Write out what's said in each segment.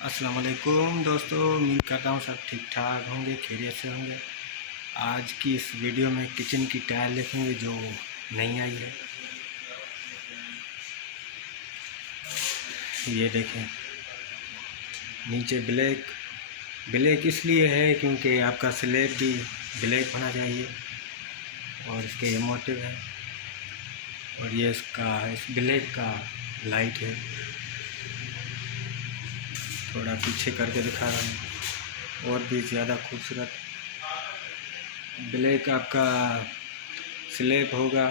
अस्सलाम वालेकुम दोस्तों, उम्मीद करता हूँ सब ठीक ठाक होंगे, खैरियत से होंगे। आज की इस वीडियो में किचन की टाइल देखेंगे जो नई आई है। ये देखें, नीचे ब्लैक इसलिए है क्योंकि आपका स्लैब भी ब्लैक होना चाहिए और इसके ये मोटिव है। और ये इस ब्लैक का लाइट है। थोड़ा पीछे करके दिखा रहा हूँ, और भी ज़्यादा खूबसूरत ब्लैक आपका स्लैब होगा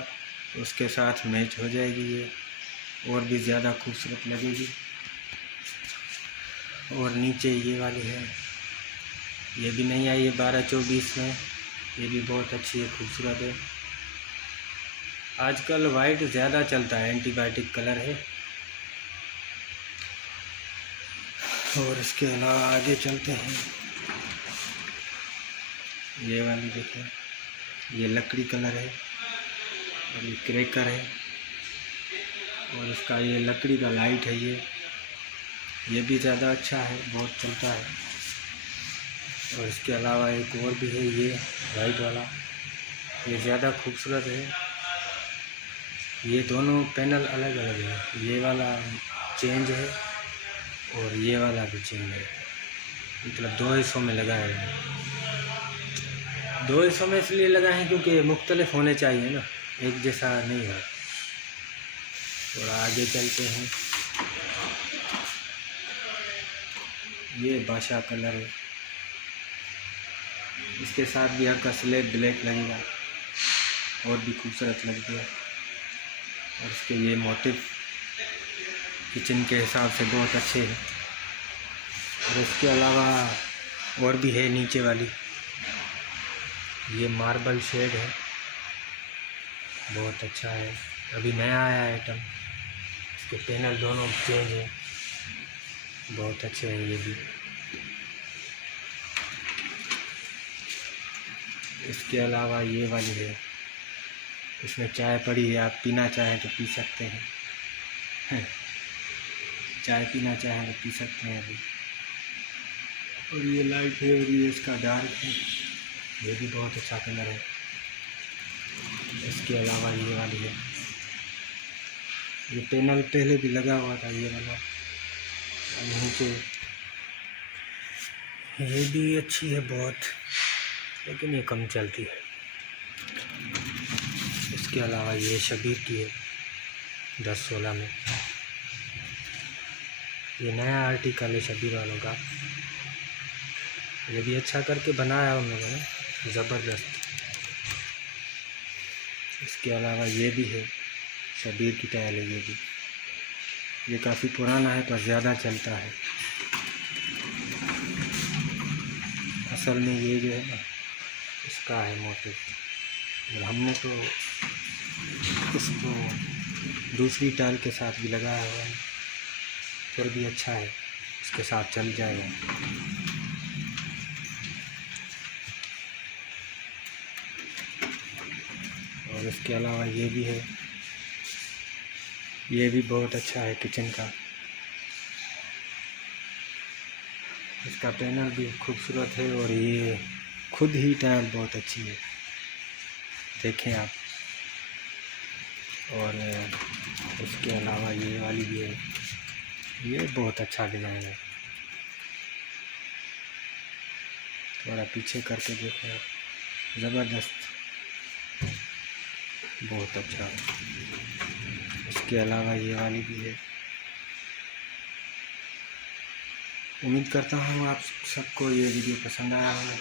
तो उसके साथ मैच हो जाएगी, ये और भी ज़्यादा खूबसूरत लगेगी। और नीचे ये वाली है, ये भी नहीं आई है 12-24 में, ये भी बहुत अच्छी है, खूबसूरत है। आजकल वाइट ज़्यादा चलता है, एंटीबायोटिक कलर है। और इसके अलावा आगे चलते हैं, ये वाली देखें, ये लकड़ी कलर है और ये क्रैकर है और इसका ये लकड़ी का लाइट है। ये भी ज़्यादा अच्छा है, बहुत चलता है। और इसके अलावा एक और भी है, ये वाइट वाला, ये ज़्यादा खूबसूरत है। ये दोनों पैनल अलग अलग है, ये वाला चेंज है और ये वाला भी चेंज है, मतलब दो हिस्सों में लगाया है। दो हिस्सों में इसलिए लगाए हैं क्योंकि मुख्तलिफ होने चाहिए ना, एक जैसा नहीं है। थोड़ा आगे चलते हैं, ये बादशाह कलर है, इसके साथ भी आपका स्लैब ब्लैक लगेगा और भी खूबसूरत लगती है। और इसके ये मोटिव किचन के हिसाब से बहुत अच्छे हैं। और इसके अलावा और भी है, नीचे वाली ये मार्बल शेड है, बहुत अच्छा है, अभी नया आया आइटम। इसके पैनल दोनों चेंज है, बहुत अच्छे हैं ये भी। इसके अलावा ये वाली है, इसमें चाय पड़ी है, आप पीना चाहें तो पी सकते हैं। चाय पीना चाहें तो पी सकते हैं अभी। और ये लाइट है और ये इसका डार्क है, ये भी बहुत अच्छा कलर है। इसके अलावा ये वाली है, ये पैनल पहले भी लगा हुआ था, ये वाला नीचे, ये भी अच्छी है बहुत, लेकिन ये कम चलती है। इसके अलावा ये शबीर की है 10-16 में, ये नया आर्टिकल है शबीर वालों का, ये भी अच्छा करके बनाया उन लोगों ने, ज़बरदस्त। इसके अलावा ये भी है, शबीर की टाइल है, ये भी, ये काफ़ी पुराना है पर ज़्यादा चलता है। असल में ये जो है ना, इसका है मोटिव, और हमने तो इसको दूसरी टाइल के साथ भी लगाया हुआ है, फिर भी अच्छा है, इसके साथ चल जाएगा। और इसके अलावा ये भी है, ये भी बहुत अच्छा है किचन का, इसका पैनल भी खूबसूरत है और ये खुद ही टाइल बहुत अच्छी है, देखें आप। और इसके अलावा ये वाली भी है, ये बहुत अच्छा डिज़ाइन है। थोड़ा पीछे करके देखें आप, ज़बरदस्त, बहुत अच्छा है। इसके अलावा ये वाली भी है। उम्मीद करता हूँ आप सबको ये वीडियो पसंद आया होगा।